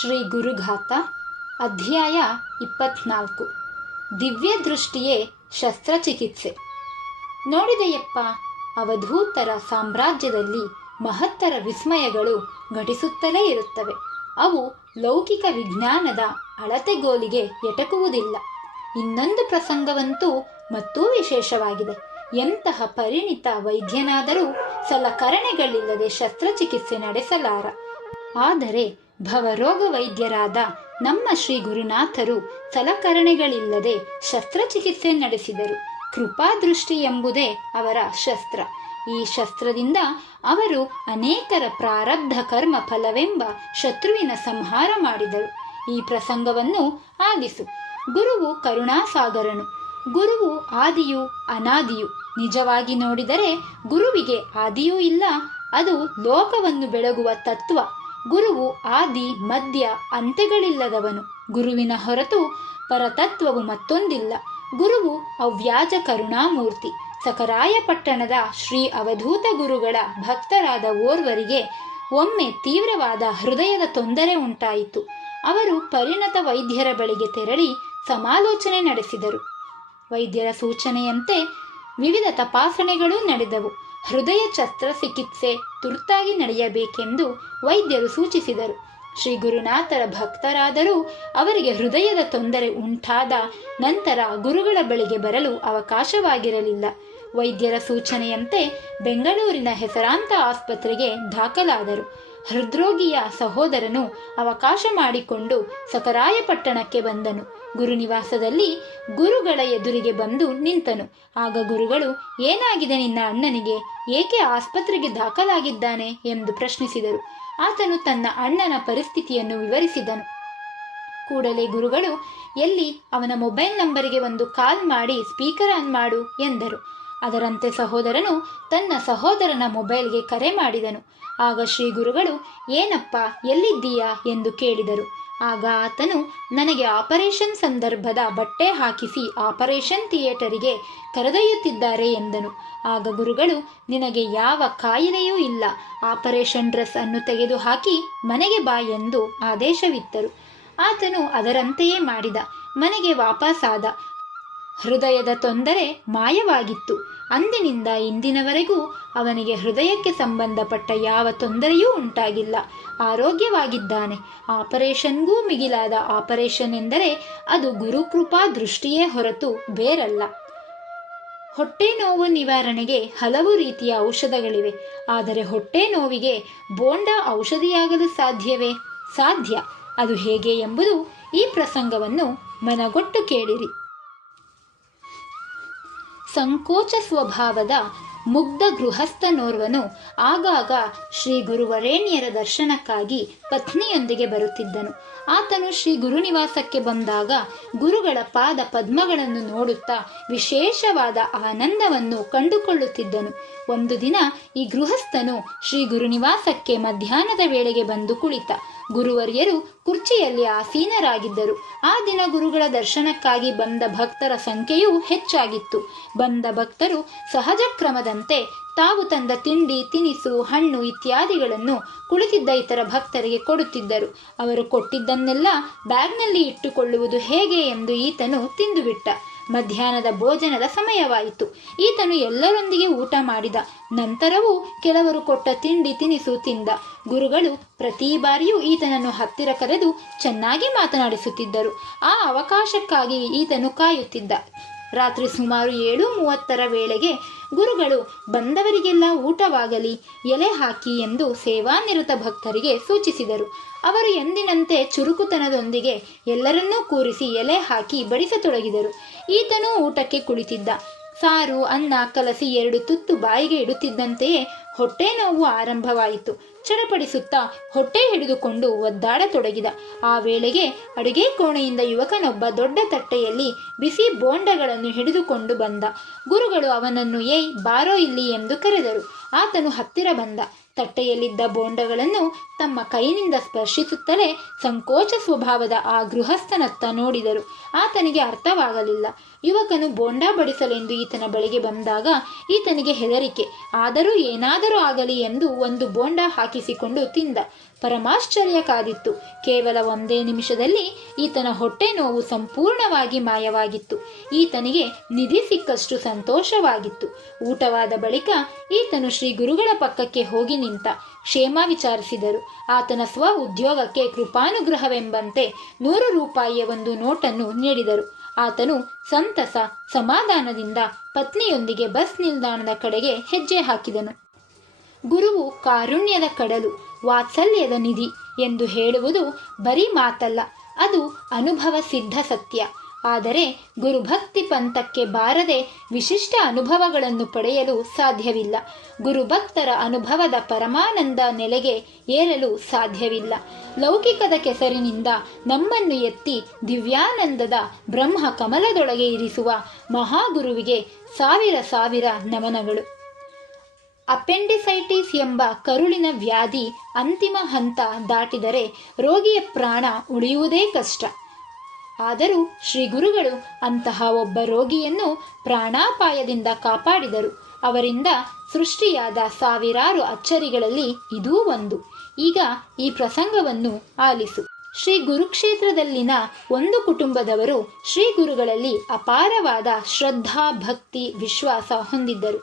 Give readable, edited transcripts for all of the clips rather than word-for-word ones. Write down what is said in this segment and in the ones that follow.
ಶ್ರೀ ಗುರುಘಾತ ಅಧ್ಯಾಯ 24 ದಿವ್ಯ ದೃಷ್ಟಿಯೇ ಶಸ್ತ್ರಚಿಕಿತ್ಸೆ. ನೋಡಿದೆಯಪ್ಪ, ಅವಧೂತರ ಸಾಮ್ರಾಜ್ಯದಲ್ಲಿ ಮಹತ್ತರ ವಿಸ್ಮಯಗಳು ಘಟಿಸುತ್ತಲೇ ಇರುತ್ತವೆ. ಅವು ಲೌಕಿಕ ವಿಜ್ಞಾನದ ಅಳತೆಗೋಲಿಗೆ ಎಟಕುವುದಿಲ್ಲ. ಇನ್ನೊಂದು ಪ್ರಸಂಗವಂತೂ ಮತ್ತೂ ವಿಶೇಷವಾಗಿದೆ. ಎಂತಹ ಪರಿಣಿತ ವೈದ್ಯನಾದರೂ ಸಲಕರಣೆಗಳಿಲ್ಲದೆ ಶಸ್ತ್ರಚಿಕಿತ್ಸೆ ನಡೆಸಲಾರ. ಆದರೆ ಭವರೋಗ ವೈದ್ಯರಾದ ನಮ್ಮ ಶ್ರೀ ಗುರುನಾಥರು ಸಲಕರಣೆಗಳಿಲ್ಲದೆ ಶಸ್ತ್ರಚಿಕಿತ್ಸೆ ನಡೆಸಿದರು. ಕೃಪಾದೃಷ್ಟಿ ಎಂಬುದೇ ಅವರ ಶಸ್ತ್ರ. ಈ ಶಸ್ತ್ರದಿಂದ ಅವರು ಅನೇಕರ ಪ್ರಾರಬ್ಧ ಕರ್ಮ ಫಲವೆಂಬ ಶತ್ರುವಿನ ಸಂಹಾರ ಮಾಡಿದರು. ಈ ಪ್ರಸಂಗವನ್ನು ಆಲಿಸು. ಗುರುವು ಕರುಣಾಸಾಗರನು. ಗುರುವು ಆದಿಯೂ ಅನಾದಿಯೂ. ನಿಜವಾಗಿ ನೋಡಿದರೆ ಗುರುವಿಗೆ ಆದಿಯೂ ಇಲ್ಲ. ಅದು ಲೋಕವನ್ನು ಬೆಳಗುವ ತತ್ವ. ಗುರುವು ಆದಿ ಮಧ್ಯ ಅಂತ್ಯಗಳಿಲ್ಲದವನು. ಗುರುವಿನ ಹೊರತು ಪರತತ್ವವು ಮತ್ತೊಂದಿಲ್ಲ. ಗುರುವು ಅವ್ಯಾಜ ಕರುಣಾಮೂರ್ತಿ. ಸಕರಾಯಪಟ್ಟಣದ ಶ್ರೀ ಅವಧೂತ ಗುರುಗಳ ಭಕ್ತರಾದ ಓರ್ವರಿಗೆ ಒಮ್ಮೆ ತೀವ್ರವಾದ ಹೃದಯದ ತೊಂದರೆ ಉಂಟಾಯಿತು. ಅವರು ಪರಿಣತ ವೈದ್ಯರ ಬಳಿಗೆ ತೆರಳಿ ಸಮಾಲೋಚನೆ ನಡೆಸಿದರು. ವೈದ್ಯರ ಸೂಚನೆಯಂತೆ ವಿವಿಧ ತಪಾಸಣೆಗಳೂ ನಡೆದವು. ಹೃದಯ ಶಸ್ತ್ರಚಿಕಿತ್ಸೆ ತುರ್ತಾಗಿ ನಡೆಯಬೇಕೆಂದು ವೈದ್ಯರು ಸೂಚಿಸಿದರು. ಶ್ರೀ ಗುರುನಾಥರ ಭಕ್ತರಾದರೂ ಅವರಿಗೆ ಹೃದಯದ ತೊಂದರೆ ಉಂಟಾದ ನಂತರ ಗುರುಗಳ ಬಳಿಗೆ ಬರಲು ಅವಕಾಶವಾಗಿರಲಿಲ್ಲ. ವೈದ್ಯರ ಸೂಚನೆಯಂತೆ ಬೆಂಗಳೂರಿನ ಹೆಸರಾಂತ ಆಸ್ಪತ್ರೆಗೆ ದಾಖಲಾದರು. ಹೃದ್ರೋಗಿಯ ಸಹೋದರನು ಅವಕಾಶ ಮಾಡಿಕೊಂಡು ಸಕರಾಯಪಟ್ಟಣಕ್ಕೆ ಬಂದನು. ಗುರುನಿವಾಸದಲ್ಲಿ ಗುರುಗಳ ಎದುರಿಗೆ ಬಂದು ನಿಂತನು. ಆಗ ಗುರುಗಳು, ಏನಾಗಿದೆ ನಿನ್ನ ಅಣ್ಣನಿಗೆ? ಏಕೆ ಆಸ್ಪತ್ರೆಗೆ ದಾಖಲಾಗಿದ್ದಾನೆ ಎಂದು ಪ್ರಶ್ನಿಸಿದರು. ಆತನು ತನ್ನ ಅಣ್ಣನ ಪರಿಸ್ಥಿತಿಯನ್ನು ವಿವರಿಸಿದನು. ಕೂಡಲೇ ಗುರುಗಳು, ಎಲ್ಲಿ ಅವನ ಮೊಬೈಲ್ ನಂಬರಿಗೆ ಒಂದು ಕಾಲ್ ಮಾಡಿ ಸ್ಪೀಕರ್ ಆನ್ ಮಾಡು ಎಂದರು. ಅದರಂತೆ ಸಹೋದರನು ತನ್ನ ಸಹೋದರನ ಮೊಬೈಲ್ಗೆ ಕರೆ ಮಾಡಿದನು. ಆಗ ಶ್ರೀ ಗುರುಗಳು, ಏನಪ್ಪ, ಎಲ್ಲಿದ್ದೀಯಾ ಎಂದು ಕೇಳಿದರು. ಆಗ ಆತನು, ನನಗೆ ಆಪರೇಷನ್ ಸಂದರ್ಭದ ಬಟ್ಟೆ ಹಾಕಿಸಿ ಆಪರೇಷನ್ ಥಿಯೇಟರಿಗೆ ಕರೆದೊಯ್ಯುತ್ತಿದ್ದಾರೆ ಎಂದನು. ಆಗ ಗುರುಗಳು, ನಿನಗೆ ಯಾವ ಕಾಯಿಲೆಯೂ ಇಲ್ಲ, ಆಪರೇಷನ್ ಡ್ರೆಸ್ ಅನ್ನು ತೆಗೆದುಹಾಕಿ ಮನೆಗೆ ಬಾ ಎಂದು ಆದೇಶವಿತ್ತರು. ಆತನು ಅದರಂತೆಯೇ ಮಾಡಿದ. ಮನೆಗೆ ವಾಪಸ್ಸಾದ. ಹೃದಯದ ತೊಂದರೆ ಮಾಯವಾಗಿತ್ತು. ಅಂದಿನಿಂದ ಇಂದಿನವರೆಗೂ ಅವನಿಗೆ ಹೃದಯಕ್ಕೆ ಸಂಬಂಧಪಟ್ಟ ಯಾವ ತೊಂದರೆಯೂ ಉಂಟಾಗಿಲ್ಲ. ಆರೋಗ್ಯವಾಗಿದ್ದಾನೆ. ಆಪರೇಷನ್ಗೂ ಮಿಗಿಲಾದ ಆಪರೇಷನ್ ಎಂದರೆ ಅದು ಗುರುಕೃಪಾ ದೃಷ್ಟಿಯೇ ಹೊರತು ಬೇರಲ್ಲ. ಹೊಟ್ಟೆ ನೋವು ನಿವಾರಣೆಗೆ ಹಲವು ರೀತಿಯ ಔಷಧಗಳಿವೆ. ಆದರೆ ಹೊಟ್ಟೆ ನೋವಿಗೆ ಬೋಂಡ ಔಷಧಿಯಾಗಲು ಸಾಧ್ಯವೇ? ಸಾಧ್ಯ. ಅದು ಹೇಗೆ ಎಂಬುದು ಈ ಪ್ರಸಂಗವನ್ನು ಮನಗೊಟ್ಟು ಕೇಳಿರಿ. ಸಂಕೋಚ ಸ್ವಭಾವದ ಮುಗ್ಧ ಗೃಹಸ್ಥನೋರ್ವನು ಆಗಾಗ ಶ್ರೀ ಗುರುವರೇಣ್ಯರ ದರ್ಶನಕ್ಕಾಗಿ ಪತ್ನಿಯೊಂದಿಗೆ ಬರುತ್ತಿದ್ದನು. ಆತನು ಶ್ರೀ ಗುರುನಿವಾಸಕ್ಕೆ ಬಂದಾಗ ಗುರುಗಳ ಪಾದ ಪದ್ಮಗಳನ್ನು ನೋಡುತ್ತಾ ವಿಶೇಷವಾದ ಆನಂದವನ್ನು ಕಂಡುಕೊಳ್ಳುತ್ತಿದ್ದನು. ಒಂದು ದಿನ ಈ ಗೃಹಸ್ಥನು ಶ್ರೀ ಗುರುನಿವಾಸಕ್ಕೆ ಮಧ್ಯಾಹ್ನದ ವೇಳೆಗೆ ಬಂದು ಕುಳಿತ. ಗುರುವರ್ಯರು ಕುರ್ಚಿಯಲ್ಲಿ ಆಸೀನರಾಗಿದ್ದರು. ಆ ದಿನ ಗುರುಗಳ ದರ್ಶನಕ್ಕಾಗಿ ಬಂದ ಭಕ್ತರ ಸಂಖ್ಯೆಯೂ ಹೆಚ್ಚಾಗಿತ್ತು. ಬಂದ ಭಕ್ತರು ಸಹಜ ಕ್ರಮದಂತೆ ತಾವು ತಂದ ತಿಂಡಿ ತಿನಿಸು ಹಣ್ಣು ಇತ್ಯಾದಿಗಳನ್ನು ಕುಳಿತಿದ್ದ ಇತರ ಭಕ್ತರಿಗೆ ಕೊಡುತ್ತಿದ್ದರು. ಅವರು ಕೊಟ್ಟಿದ್ದನ್ನೆಲ್ಲ ಬ್ಯಾಗ್ನಲ್ಲಿ ಇಟ್ಟುಕೊಳ್ಳುವುದು ಹೇಗೆ ಎಂದು ಈತನು ತಿಂದುಬಿಟ್ಟ. ಮಧ್ಯಾಹ್ನದ ಭೋಜನದ ಸಮಯವಾಯಿತು. ಈತನು ಎಲ್ಲರೊಂದಿಗೆ ಊಟ ಮಾಡಿದ. ನಂತರವೂ ಕೆಲವರು ಕೊಟ್ಟ ತಿಂಡಿ ತಿನಿಸು ತಿಂದ. ಗುರುಗಳು ಪ್ರತಿ ಬಾರಿಯೂ ಈತನನ್ನು ಹತ್ತಿರ ಕರೆದು ಚೆನ್ನಾಗಿ ಮಾತನಾಡಿಸುತ್ತಿದ್ದರು. ಆ ಅವಕಾಶಕ್ಕಾಗಿ ಈತನು ಕಾಯುತ್ತಿದ್ದ. ರಾತ್ರಿ ಸುಮಾರು 7:30 ವೇಳೆಗೆ ಗುರುಗಳು ಬಂದವರಿಗೆಲ್ಲ ಊಟವಾಗಲಿ, ಎಲೆ ಹಾಕಿ ಎಂದು ಸೇವಾನಿರತ ಭಕ್ತರಿಗೆ ಸೂಚಿಸಿದರು. ಅವರು ಎಂದಿನಂತೆ ಚುರುಕುತನದೊಂದಿಗೆ ಎಲ್ಲರನ್ನೂ ಕೂರಿಸಿ ಎಲೆ ಹಾಕಿ ಬಡಿಸತೊಡಗಿದರು. ಈತನೂ ಊಟಕ್ಕೆ ಕುಳಿತಿದ್ದ. ಸಾರು ಅನ್ನ ಕಲಸಿ 2 ತುತ್ತು ಬಾಯಿಗೆ ಇಡುತ್ತಿದ್ದಂತೆಯೇ ಹೊಟ್ಟೆ ನೋವು ಆರಂಭವಾಯಿತು. ಚಡಪಡಿಸುತ್ತಾ ಹೊಟ್ಟೆ ಹಿಡಿದುಕೊಂಡು ಒದ್ದಾಡತೊಡಗಿದ. ಆ ವೇಳೆಗೆ ಅಡುಗೆ ಕೋಣೆಯಿಂದ ಯುವಕನೊಬ್ಬ ದೊಡ್ಡ ತಟ್ಟೆಯಲ್ಲಿ ಬಿಸಿ ಬೋಂಡಗಳನ್ನು ಹಿಡಿದುಕೊಂಡು ಬಂದ. ಗುರುಗಳು ಅವನನ್ನು ಏಯ್ ಬಾರೋ ಇಲ್ಲಿ ಎಂದು ಕರೆದರು. ಆತನು ಹತ್ತಿರ ಬಂದ. ತಟ್ಟೆಯಲ್ಲಿದ್ದ ಬೋಂಡಗಳನ್ನು ತಮ್ಮ ಕೈನಿಂದ ಸ್ಪರ್ಶಿಸುತ್ತಲೇ ಸಂಕೋಚ ಸ್ವಭಾವದ ಆ ಗೃಹಸ್ಥನತ್ತ ನೋಡಿದರು. ಆತನಿಗೆ ಅರ್ಥವಾಗಲಿಲ್ಲ. ಯುವಕನು ಬೋಂಡ ಬಡಿಸಲೆಂದು ಈತನ ಬಳಿಗೆ ಬಂದಾಗ ಈತನಿಗೆ ಹೆದರಿಕೆ. ಆದರೂ ಏನಾದರೂ ಆಗಲಿ ಎಂದು ಒಂದು ಬೋಂಡ ಹಾಕಿಸಿಕೊಂಡು ತಿಂದ. ಪರಮಾಶ್ಚರ್ಯ ಕಾದಿತ್ತು. ಕೇವಲ ಒಂದೇ ನಿಮಿಷದಲ್ಲಿ ಈತನ ಹೊಟ್ಟೆ ನೋವು ಸಂಪೂರ್ಣವಾಗಿ ಮಾಯವಾಗಿತ್ತು. ಈತನಿಗೆ ನಿಧಿ ಸಿಕ್ಕಷ್ಟು ಸಂತೋಷವಾಗಿತ್ತು. ಊಟವಾದ ಬಳಿಕ ಈತನು ಶ್ರೀ ಗುರುಗಳ ಪಕ್ಕಕ್ಕೆ ಹೋಗಿ ನಿಂತ. ಕ್ಷೇಮ ವಿಚಾರಿಸಿದರು. ಆತನ ಸ್ವ ಉದ್ಯೋಗಕ್ಕೆ ಕೃಪಾನುಗ್ರಹವೆಂಬಂತೆ 100 ರೂಪಾಯಿಯ ಒಂದು ನೋಟನ್ನು ನೀಡಿದರು. ಆತನು ಸಂತಸ ಸಮಾಧಾನದಿಂದ ಪತ್ನಿಯೊಂದಿಗೆ ಬಸ್ ನಿಲ್ದಾಣದ ಕಡೆಗೆ ಹೆಜ್ಜೆ ಹಾಕಿದನು. ಗುರುವು ಕಾರುಣ್ಯದ ಕಡಲು, ವಾತ್ಸಲ್ಯದ ನಿಧಿ ಎಂದು ಹೇಳುವುದು ಬರೀ ಮಾತಲ್ಲ, ಅದು ಅನುಭವ ಸಿದ್ಧ ಸತ್ಯ. ಆದರೆ ಗುರುಭಕ್ತಿ ಪಂಥಕ್ಕೆ ಬಾರದೆ ವಿಶಿಷ್ಟ ಅನುಭವಗಳನ್ನು ಪಡೆಯಲು ಸಾಧ್ಯವಿಲ್ಲ. ಗುರುಭಕ್ತರ ಅನುಭವದ ಪರಮಾನಂದ ನೆಲೆಗೆ ಏರಲು ಸಾಧ್ಯವಿಲ್ಲ. ಲೌಕಿಕದ ಕೆಸರಿನಿಂದ ನಮ್ಮನ್ನು ಎತ್ತಿ ದಿವ್ಯಾನಂದದ ಬ್ರಹ್ಮ ಕಮಲದೊಳಗೆ ಇರಿಸುವ ಮಹಾಗುರುವಿಗೆ ಸಾವಿರ ಸಾವಿರ ನಮನಗಳು. ಅಪೆಂಡಿಸೈಟಿಸ್ ಎಂಬ ಕರುಳಿನ ವ್ಯಾಧಿ ಅಂತಿಮ ಹಂತ ದಾಟಿದರೆ ರೋಗಿಯ ಪ್ರಾಣ ಉಳಿಯುವುದೇ ಕಷ್ಟ. ಆದರೂ ಶ್ರೀ ಗುರುಗಳು ಅಂತಹ ಒಬ್ಬ ರೋಗಿಯನ್ನು ಪ್ರಾಣಾಪಾಯದಿಂದ ಕಾಪಾಡಿದರು. ಅವರಿಂದ ಸೃಷ್ಟಿಯಾದ ಸಾವಿರಾರು ಅಚ್ಚರಿಗಳಲ್ಲಿ ಇದೂ ಒಂದು. ಈಗ ಈ ಪ್ರಸಂಗವನ್ನು ಆಲಿಸು. ಶ್ರೀ ಗುರುಕ್ಷೇತ್ರದಲ್ಲಿನ ಒಂದು ಕುಟುಂಬದವರು ಶ್ರೀ ಗುರುಗಳಲ್ಲಿ ಅಪಾರವಾದ ಶ್ರದ್ಧಾ, ಭಕ್ತಿ, ವಿಶ್ವಾಸ ಹೊಂದಿದ್ದರು.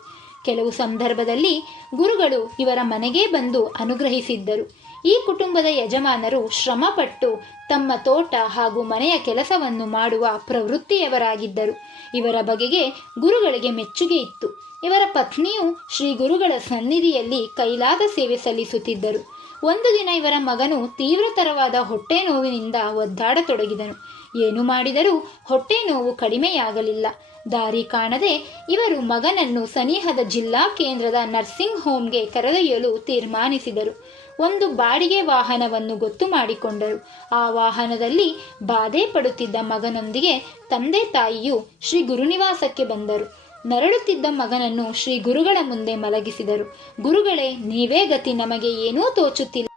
ಕೆಲವು ಸಂದರ್ಭದಲ್ಲಿ ಗುರುಗಳು ಇವರ ಮನೆಗೆ ಬಂದು ಅನುಗ್ರಹಿಸಿದ್ದರು. ಈ ಕುಟುಂಬದ ಯಜಮಾನರು ಶ್ರಮಪಟ್ಟು ತಮ್ಮ ತೋಟ ಹಾಗೂ ಮನೆಯ ಕೆಲಸವನ್ನು ಮಾಡುವ ಪ್ರವೃತ್ತಿಯವರಾಗಿದ್ದರು. ಇವರ ಬಗೆಗೆ ಗುರುಗಳಿಗೆ ಮೆಚ್ಚುಗೆ ಇತ್ತು. ಇವರ ಪತ್ನಿಯು ಶ್ರೀ ಗುರುಗಳ ಸನ್ನಿಧಿಯಲ್ಲಿ ಕೈಲಾದ ಸೇವೆ ಸಲ್ಲಿಸುತ್ತಿದ್ದರು. ಒಂದು ದಿನ ಇವರ ಮಗನು ತೀವ್ರತರವಾದ ಹೊಟ್ಟೆ ನೋವಿನಿಂದ ಒದ್ದಾಡತೊಡಗಿದನು. ಏನು ಮಾಡಿದರೂ ಹೊಟ್ಟೆ ನೋವು ಕಡಿಮೆಯಾಗಲಿಲ್ಲ. ದಾರಿ ಕಾಣದೆ ಇವರು ಮಗನನ್ನು ಸನಿಹದ ಜಿಲ್ಲಾ ಕೇಂದ್ರದ ನರ್ಸಿಂಗ್ ಹೋಮ್ಗೆ ಕರೆದೊಯ್ಯಲು ತೀರ್ಮಾನಿಸಿದರು. ಒಂದು ಬಾಡಿಗೆ ವಾಹನವನ್ನು ಗೊತ್ತು ಮಾಡಿಕೊಂಡರು. ಆ ವಾಹನದಲ್ಲಿ ಬಾಧೆ ಪಡುತ್ತಿದ್ದ ಮಗನೊಂದಿಗೆ ತಂದೆ ತಾಯಿಯು ಶ್ರೀ ಗುರುನಿವಾಸಕ್ಕೆ ಬಂದರು. ನರಳುತ್ತಿದ್ದ ಮಗನನ್ನು ಶ್ರೀ ಗುರುಗಳ ಮುಂದೆ ಮಲಗಿಸಿದರು. ಗುರುಗಳೇ, ನೀವೇ ಗತಿ, ನಮಗೆ ಏನೂ ತೋಚುತ್ತಿಲ್ಲ.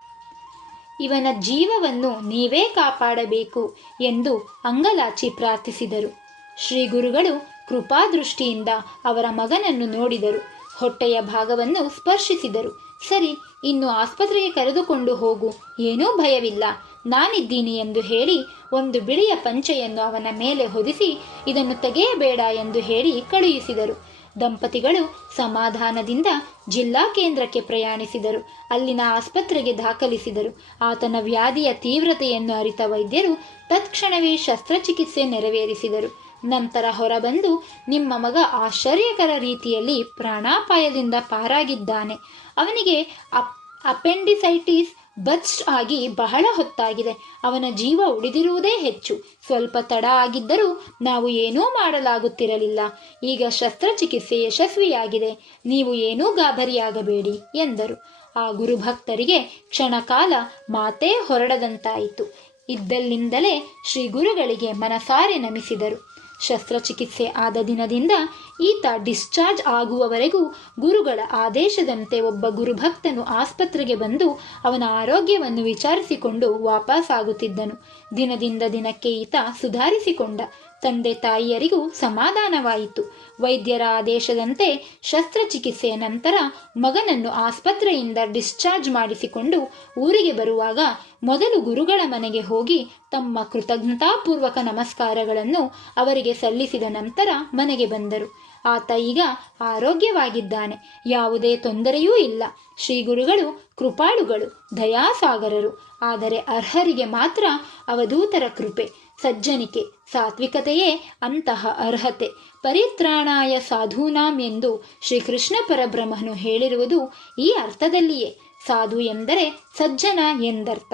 ಇವನ ಜೀವವನ್ನು ನೀವೇ ಕಾಪಾಡಬೇಕು ಎಂದು ಅಂಗಲಾಚಿ ಪ್ರಾರ್ಥಿಸಿದರು. ಶ್ರೀ ಗುರುಗಳು ಕೃಪಾದೃಷ್ಟಿಯಿಂದ ಅವರ ಮಗನನ್ನು ನೋಡಿದರು. ಹೊಟ್ಟೆಯ ಭಾಗವನ್ನು ಸ್ಪರ್ಶಿಸಿದರು. ಸರಿ, ಇನ್ನು ಆಸ್ಪತ್ರೆಗೆ ಕರೆದುಕೊಂಡು ಹೋಗು, ಏನೂ ಭಯವಿಲ್ಲ, ನಾನಿದ್ದೀನಿ ಎಂದು ಹೇಳಿ ಒಂದು ಬಿಳಿಯ ಪಂಚೆಯನ್ನು ಅವನ ಮೇಲೆ ಹೊದಿಸಿ ಇದನ್ನು ತೆಗೆಯಬೇಡ ಎಂದು ಹೇಳಿ ಕಳುಹಿಸಿದರು. ದಂಪತಿಗಳು ಸಮಾಧಾನದಿಂದ ಜಿಲ್ಲಾ ಕೇಂದ್ರಕ್ಕೆ ಪ್ರಯಾಣಿಸಿದರು. ಅಲ್ಲಿನ ಆಸ್ಪತ್ರೆಗೆ ದಾಖಲಿಸಿದರು. ಆತನ ವ್ಯಾಧಿಯ ತೀವ್ರತೆಯನ್ನು ಅರಿತ ವೈದ್ಯರು ತತ್ಕ್ಷಣವೇ ಶಸ್ತ್ರಚಿಕಿತ್ಸೆ ನೆರವೇರಿಸಿದರು. ನಂತರ ಹೊರಬಂದು, ನಿಮ್ಮ ಮಗ ಆಶ್ಚರ್ಯಕರ ರೀತಿಯಲ್ಲಿ ಪ್ರಾಣಾಪಾಯದಿಂದ ಪಾರಾಗಿದ್ದಾನೆ. ಅವನಿಗೆ ಅಪೆಂಡಿಸೈಟಿಸ್ ಬಸ್ಟ್ ಆಗಿ ಬಹಳ ಹೊತ್ತಾಗಿದೆ. ಅವನ ಜೀವ ಉಳಿದಿರುವುದೇ ಹೆಚ್ಚು. ಸ್ವಲ್ಪ ತಡ ಆಗಿದ್ದರೂ ನಾವು ಏನೂ ಮಾಡಲಾಗುತ್ತಿರಲಿಲ್ಲ. ಈಗ ಶಸ್ತ್ರಚಿಕಿತ್ಸೆ ಯಶಸ್ವಿಯಾಗಿದೆ. ನೀವು ಏನೂ ಗಾಬರಿಯಾಗಬೇಡಿ ಎಂದರು. ಆ ಗುರುಭಕ್ತರಿಗೆ ಕ್ಷಣಕಾಲ ಮಾತೇ ಹೊರಡದಂತಾಯಿತು. ಇದ್ದಲ್ಲಿಂದಲೇ ಶ್ರೀ ಗುರುಗಳಿಗೆ ಮನಸಾರೆ ನಮಿಸಿದರು. ಶಸ್ತ್ರಚಿಕಿತ್ಸೆ ಆದ ದಿನದಿಂದ ಈತ ಡಿಸ್ಚಾರ್ಜ್ ಆಗುವವರೆಗೂ ಗುರುಗಳ ಆದೇಶದಂತೆ ಒಬ್ಬ ಗುರುಭಕ್ತನು ಆಸ್ಪತ್ರೆಗೆ ಬಂದು ಅವನ ಆರೋಗ್ಯವನ್ನು ವಿಚಾರಿಸಿಕೊಂಡು ವಾಪಸ್ಸಾಗುತ್ತಿದ್ದನು. ದಿನದಿಂದ ದಿನಕ್ಕೆ ಈತ ಸುಧಾರಿಸಿಕೊಂಡ. ತಂದೆ ತಾಯಿಯರಿಗೂ ಸಮಾಧಾನವಾಯಿತು. ವೈದ್ಯರ ಆದೇಶದಂತೆ ಶಸ್ತ್ರಚಿಕಿತ್ಸೆಯ ನಂತರ ಮಗನನ್ನು ಆಸ್ಪತ್ರೆಯಿಂದ ಡಿಸ್ಚಾರ್ಜ್ ಮಾಡಿಸಿಕೊಂಡು ಊರಿಗೆ ಬರುವಾಗ ಮೊದಲು ಗುರುಗಳ ಮನೆಗೆ ಹೋಗಿ ತಮ್ಮ ಕೃತಜ್ಞತಾಪೂರ್ವಕ ನಮಸ್ಕಾರಗಳನ್ನು ಅವರಿಗೆ ಸಲ್ಲಿಸಿದ ನಂತರ ಮನೆಗೆ ಬಂದರು. ಆತ ಈಗ ಆರೋಗ್ಯವಾಗಿದ್ದಾನೆ. ಯಾವುದೇ ತೊಂದರೆಯೂ ಇಲ್ಲ. ಶ್ರೀ ಗುರುಗಳು ಕೃಪಾಳುಗಳು, ದಯಾಸಾಗರರು. ಆದರೆ ಅರ್ಹರಿಗೆ ಮಾತ್ರ ಅವಧೂತರ ಕೃಪೆ, ಸಜ್ಜನಿಕೆ, ಸಾತ್ವಿಕತೆಯೇ ಅಂತಹ ಅರ್ಹತೆ. ಪರಿತ್ರಾಣಾಯ ಸಾಧೂನಾಂ ಎಂದು ಶ್ರೀಕೃಷ್ಣ ಪರಬ್ರಹ್ಮನು ಹೇಳಿರುವುದು ಈ ಅರ್ಥದಲ್ಲಿಯೇ. ಸಾಧು ಎಂದರೆ ಸಜ್ಜನ ಎಂದರ್ಥ.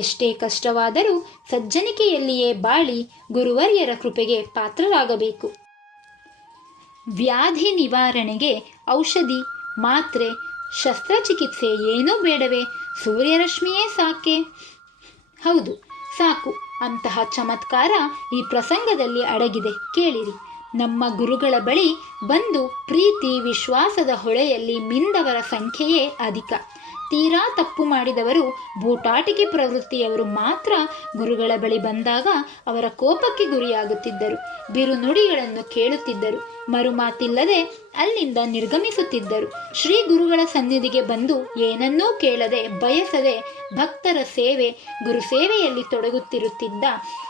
ಎಷ್ಟೇ ಕಷ್ಟವಾದರೂ ಸಜ್ಜನಿಕೆಯಲ್ಲಿಯೇ ಬಾಳಿ ಗುರುವರ್ಯರ ಕೃಪೆಗೆ ಪಾತ್ರರಾಗಬೇಕು. ವ್ಯಾಧಿ ನಿವಾರಣೆಗೆ ಔಷಧಿ, ಮಾತ್ರೆ, ಶಸ್ತ್ರಚಿಕಿತ್ಸೆ ಏನೂ ಬೇಡವೇ? ಸೂರ್ಯರಶ್ಮಿಯೇ ಸಾಕೆ? ಹೌದು, ಸಾಕು. ಅಂತಹ ಚಮತ್ಕಾರ ಈ ಪ್ರಸಂಗದಲ್ಲಿ ಅಡಗಿದೆ. ಕೇಳಿರಿ. ನಮ್ಮ ಗುರುಗಳ ಬಳಿ ಬಂದು ಪ್ರೀತಿ ವಿಶ್ವಾಸದ ಹೊಳೆಯಲ್ಲಿ ಮಿಂದವರ ಸಂಖ್ಯೆಯೇ ಅಧಿಕ. ತೀರಾ ತಪ್ಪು ಮಾಡಿದವರು, ಬೂಟಾಟಿಕೆ ಪ್ರವೃತ್ತಿಯವರು ಮಾತ್ರ ಗುರುಗಳ ಬಳಿ ಬಂದಾಗ ಅವರ ಕೋಪಕ್ಕೆ ಗುರಿಯಾಗುತ್ತಿದ್ದರು. ಬಿರುನುಡಿಗಳನ್ನು ಕೇಳುತ್ತಿದ್ದರು. ಮರುಮಾತಿಲ್ಲದೆ ಅಲ್ಲಿಂದ ನಿರ್ಗಮಿಸುತ್ತಿದ್ದರು. ಶ್ರೀ ಗುರುಗಳ ಸನ್ನಿಧಿಗೆ ಬಂದು ಏನನ್ನೂ ಕೇಳದೆ ಬಯಸದೆ ಭಕ್ತರ ಸೇವೆ, ಗುರು ಸೇವೆಯಲ್ಲಿ ತೊಡಗುತ್ತಿರುತ್ತಿದ್ದ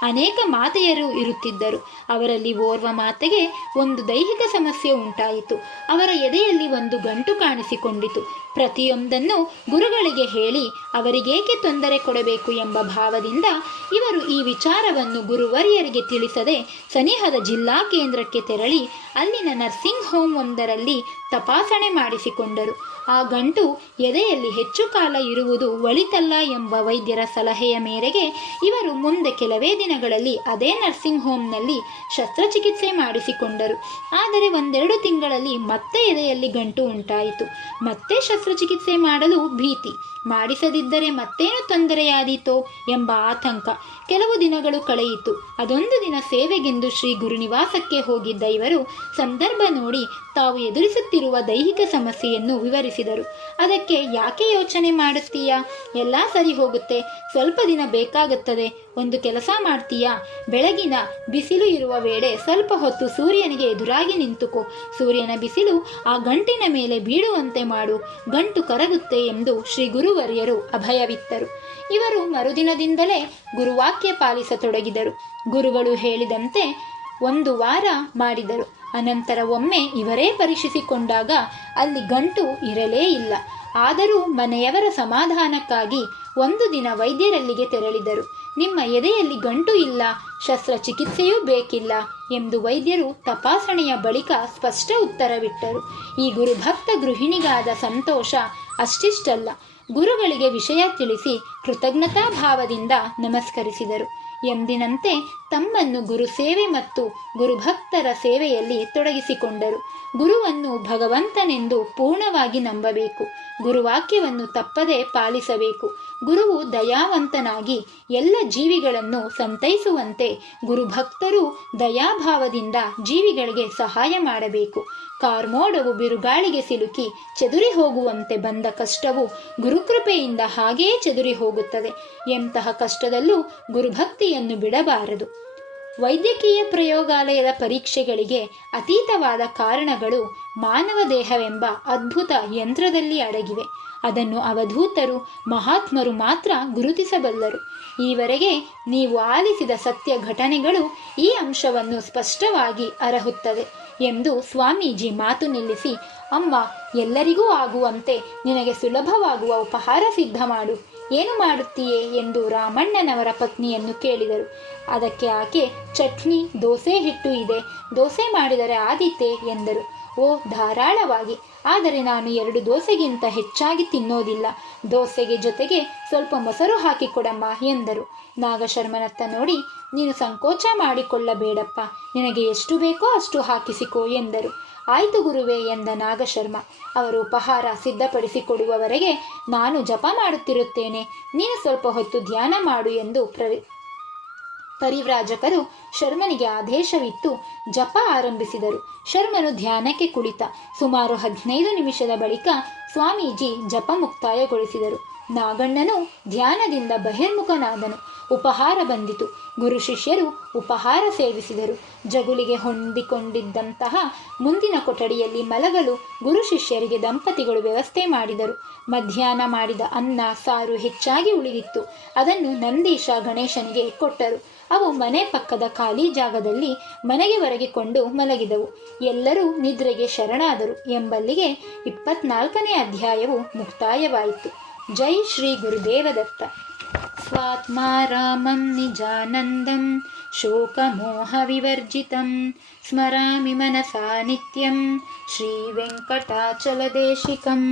ಅನೇಕ ಮಾತೆಯರು ಇರುತ್ತಿದ್ದರು. ಅವರಲ್ಲಿ ಓರ್ವ ಮಾತೆಗೆ ಒಂದು ದೈಹಿಕ ಸಮಸ್ಯೆ ಉಂಟಾಯಿತು. ಅವರ ಎದೆಯಲ್ಲಿ ಒಂದು ಗಂಟು ಕಾಣಿಸಿಕೊಂಡಿತು. ಪ್ರತಿಯೊಂದನ್ನು ಗುರುಗಳಿಗೆ ಹೇಳಿ ಅವರಿಗೇಕೆ ತೊಂದರೆ ಕೊಡಬೇಕು ಎಂಬ ಭಾವದಿಂದ ಇವರು ಈ ವಿಚಾರವನ್ನು ಗುರುವರಿಯರಿಗೆ ತಿಳಿಸದೆ ಸನಿಹದ ಜಿಲ್ಲಾ ಕೇಂದ್ರಕ್ಕೆ ತೆರಳಿ ಅಲ್ಲಿನ ನರ್ಸಿಂಗ್ ಹೋಮ್ ಒಂದರಲ್ಲಿ ತಪಾಸಣೆ ಮಾಡಿಸಿಕೊಂಡರು. ಆ ಗಂಟು ಎದೆಯಲ್ಲಿ ಹೆಚ್ಚು ಕಾಲ ಇರುವುದು ಒಳಿತಲ್ಲ ಎಂಬ ವೈದ್ಯರ ಸಲಹೆಯ ಮೇರೆಗೆ ಇವರು ಮುಂದೆ ಕೆಲವೇ ದಿನಗಳಲ್ಲಿ ಅದೇ ನರ್ಸಿಂಗ್ ಹೋಮ್ನಲ್ಲಿ ಶಸ್ತ್ರಚಿಕಿತ್ಸೆ ಮಾಡಿಸಿಕೊಂಡರು. ಆದರೆ 1-2 ತಿಂಗಳಲ್ಲಿ ಮತ್ತೆ ಎದೆಯಲ್ಲಿ ಗಂಟು ಉಂಟಾಯಿತು. ಮತ್ತೆ ಶಸ್ತ್ರಚಿಕಿತ್ಸೆ ಮಾಡಲು ಭೀತಿ. ಮಾಡಿಸದಿದ್ದರೆ ಮತ್ತೇನು ತೊಂದರೆಯಾದೀತೋ ಎಂಬ ಆತಂಕ. ಕೆಲವು ದಿನಗಳು ಕಳೆಯಿತು. ಅದೊಂದು ದಿನ ಸೇವೆಗೆಂದು ಶ್ರೀ ಗುರುನಿವಾಸಕ್ಕೆ ಹೋಗಿದ್ದ ಇವರು ಸಂದರ್ಭ ನೋಡಿ ತಾವು ಎದುರಿಸುತ್ತಿರುವ ದೈಹಿಕ ಸಮಸ್ಯೆಯನ್ನು ವಿವರಿಸಿದರು. ಅದಕ್ಕೆ ಯಾಕೆ ಯೋಚನೆ ಮಾಡುತ್ತೀಯಾ, ಎಲ್ಲ ಸರಿ ಹೋಗುತ್ತೆ, ಸ್ವಲ್ಪ ದಿನ ಬೇಕಾಗುತ್ತದೆ. ಒಂದು ಕೆಲಸ ಮಾಡ್ತೀಯಾ, ಬೆಳಗಿನ ಬಿಸಿಲು ಇರುವ ವೇಳೆ ಸ್ವಲ್ಪ ಹೊತ್ತು ಸೂರ್ಯನಿಗೆ ಎದುರಾಗಿ ನಿಂತುಕೋ. ಸೂರ್ಯನ ಬಿಸಿಲು ಆ ಗಂಟಿನ ಮೇಲೆ ಬೀಳುವಂತೆ ಮಾಡು, ಗಂಟು ಕರಗುತ್ತೆ ಎಂದು ಶ್ರೀ ಗುರುವರ್ಯರು ಅಭಯವಿತ್ತರು. ಇವರು ಮರುದಿನದಿಂದಲೇ ಗುರುವಾಕ್ಯ ಪಾಲಿಸತೊಡಗಿದರು. ಗುರುಗಳು ಹೇಳಿದಂತೆ 1 ವಾರ ಮಾಡಿದರು. ಅನಂತರ ಒಮ್ಮೆ ಇವರೇ ಪರೀಕ್ಷಿಸಿಕೊಂಡಾಗ ಅಲ್ಲಿ ಗಂಟು ಇರಲೇ ಇಲ್ಲ. ಆದರೂ ಮನೆಯವರ ಸಮಾಧಾನಕ್ಕಾಗಿ ಒಂದು ದಿನ ವೈದ್ಯರಲ್ಲಿಗೆ ತೆರಳಿದರು. ನಿಮ್ಮ ಎದೆಯಲ್ಲಿ ಗಂಟು ಇಲ್ಲ, ಶಸ್ತ್ರಚಿಕಿತ್ಸೆಯೂ ಬೇಕಿಲ್ಲ ಎಂದು ವೈದ್ಯರು ತಪಾಸಣೆಯ ಬಳಿಕ ಸ್ಪಷ್ಟ ಉತ್ತರವಿಟ್ಟರು. ಈ ಗುರುಭಕ್ತ ಗೃಹಿಣಿಗಾದ ಸಂತೋಷ ಅಷ್ಟಿಷ್ಟಲ್ಲ. ಗುರುಗಳಿಗೆ ವಿಷಯ ತಿಳಿಸಿ ಕೃತಜ್ಞತಾ ಭಾವದಿಂದ ನಮಸ್ಕರಿಸಿದರು. ಎಂದಿನಂತೆ ತಮ್ಮನ್ನು ಗುರು ಸೇವೆ ಮತ್ತು ಗುರುಭಕ್ತರ ಸೇವೆಯಲ್ಲಿ ತೊಡಗಿಸಿಕೊಂಡರು. ಗುರುವನ್ನು ಭಗವಂತನೆಂದು ಪೂರ್ಣವಾಗಿ ನಂಬಬೇಕು. ಗುರುವಾಕ್ಯವನ್ನು ತಪ್ಪದೆ ಪಾಲಿಸಬೇಕು. ಗುರುವು ದಯಾವಂತನಾಗಿ ಎಲ್ಲ ಜೀವಿಗಳನ್ನು ಸಂತೈಸುವಂತೆ ಗುರುಭಕ್ತರು ದಯಾಭಾವದಿಂದ ಜೀವಿಗಳಿಗೆ ಸಹಾಯ ಮಾಡಬೇಕು. ಕಾರ್ಮೋಡವು ಬಿರುಗಾಳಿಗೆ ಸಿಲುಕಿ ಚೆದುರಿ ಹೋಗುವಂತೆ ಬಂದ ಕಷ್ಟವು ಗುರುಕೃಪೆಯಿಂದ ಹಾಗೇ ಚೆದುರಿ ಹೋಗುತ್ತದೆ. ಎಂತಹ ಕಷ್ಟದಲ್ಲೂ ಗುರುಭಕ್ತಿಯನ್ನು ಬಿಡಬಾರದು. ವೈದ್ಯಕೀಯ ಪ್ರಯೋಗಾಲಯದ ಪರೀಕ್ಷೆಗಳಿಗೆ ಅತೀತವಾದ ಕಾರಣಗಳು ಮಾನವ ದೇಹವೆಂಬ ಅದ್ಭುತ ಯಂತ್ರದಲ್ಲಿ ಅಡಗಿವೆ. ಅದನ್ನು ಅವಧೂತರು, ಮಹಾತ್ಮರು ಮಾತ್ರ ಗುರುತಿಸಬಲ್ಲರು. ಈವರೆಗೆ ನೀವು ಆಲಿಸಿದ ಸತ್ಯ ಘಟನೆಗಳು ಈ ಅಂಶವನ್ನು ಸ್ಪಷ್ಟವಾಗಿ ಅರಹುತ್ತದೆ ಎಂದು ಸ್ವಾಮೀಜಿ ಮಾತು ನಿಲ್ಲಿಸಿ, ಅಮ್ಮ, ಎಲ್ಲರಿಗೂ ಆಗುವಂತೆ ನಿನಗೆ ಸುಲಭವಾಗುವ ಉಪಹಾರ ಸಿದ್ಧ ಮಾಡು. ಏನು ಮಾಡುತ್ತೀಯೇ ಎಂದು ರಾಮಣ್ಣನವರ ಪತ್ನಿಯನ್ನು ಕೇಳಿದರು. ಅದಕ್ಕೆ ಆಕೆ, ಚಟ್ನಿ, ದೋಸೆ ಹಿಟ್ಟು ಇದೆ, ದೋಸೆ ಮಾಡಿದರೆ ಆದೀತೆ ಎಂದರು. ಓ, ಧಾರಾಳವಾಗಿ, ಆದರೆ ನಾನು 2 ದೋಸೆಗಿಂತ ಹೆಚ್ಚಾಗಿ ತಿನ್ನೋದಿಲ್ಲ. ದೋಸೆಗೆ ಜೊತೆಗೆ ಸ್ವಲ್ಪ ಮೊಸರು ಹಾಕಿಕೊಡಮ್ಮ ಎಂದರು. ನಾಗಶರ್ಮನತ್ತ ನೋಡಿ, ನೀನು ಸಂಕೋಚ ಮಾಡಿಕೊಳ್ಳಬೇಡಪ್ಪ, ನಿನಗೆ ಎಷ್ಟು ಬೇಕೋ ಅಷ್ಟು ಹಾಕಿಸಿಕೋ ಎಂದರು. ಆಯ್ತು ಗುರುವೇ ಎಂದ ನಾಗಶರ್ಮ. ಅವರು ಉಪಹಾರ ಸಿದ್ಧಪಡಿಸಿಕೊಡುವವರೆಗೆ ನಾನು ಜಪ ಮಾಡುತ್ತಿರುತ್ತೇನೆ, ನೀನು ಸ್ವಲ್ಪ ಹೊತ್ತು ಧ್ಯಾನ ಮಾಡು ಎಂದು ಪರಿವ್ರಾಜಕರು ಶರ್ಮನಿಗೆ ಆದೇಶವಿತ್ತು ಜಪ ಆರಂಭಿಸಿದರು. ಶರ್ಮನು ಧ್ಯಾನಕ್ಕೆ ಕುಳಿತ. ಸುಮಾರು 15 ನಿಮಿಷದ ಬಳಿಕ ಸ್ವಾಮೀಜಿ ಜಪ ಮುಕ್ತಾಯಗೊಳಿಸಿದರು. ನಾಗಣ್ಣನು ಧ್ಯಾನದಿಂದ ಬಹಿರ್ಮುಖನಾದನು. ಉಪಹಾರ ಬಂದಿತು. ಗುರು ಶಿಷ್ಯರು ಉಪಹಾರ ಸೇವಿಸಿದರು. ಜಗುಲಿಗೆ ಹೊಂದಿಕೊಂಡಿದ್ದಂತಹ ಮುಂದಿನ ಕೊಠಡಿಯಲ್ಲಿ ಮಲಗಲು ಗುರು ಶಿಷ್ಯರಿಗೆ ದಂಪತಿಗಳು ವ್ಯವಸ್ಥೆ ಮಾಡಿದರು. ಮಧ್ಯಾಹ್ನ ಮಾಡಿದ ಅನ್ನ ಸಾರು ಹೆಚ್ಚಾಗಿ ಉಳಿದಿತ್ತು. ಅದನ್ನು ನಂದೀಶ ಗಣೇಶನಿಗೆ ಕೊಟ್ಟರು. ಅವು ಮನೆ ಪಕ್ಕದ ಖಾಲಿ ಜಾಗದಲ್ಲಿ ಮನೆಗೆ ಒರಗಿಕೊಂಡು ಮಲಗಿದವು. ಎಲ್ಲರೂ ನಿದ್ರೆಗೆ ಶರಣಾದರು ಎಂಬಲ್ಲಿಗೆ 24ನೇ ಅಧ್ಯಾಯವು ಮುಕ್ತಾಯವಾಯಿತು. ಜೈ ಶ್ರೀ ಗುರುದೇವದತ್ತ. ಸ್ವಾತ್ಮಾ ರಾಮಂ ನಿಜಾನಂದಂ ಶೋಕಮೋಹ ವಿವರ್ಜಿತಂ ಸ್ಮರಾಮಿ ಮನಸಾ ನಿತ್ಯಂ ಶ್ರೀ ವೆಂಕಟಾಚಲದೇಶಿಕಂ.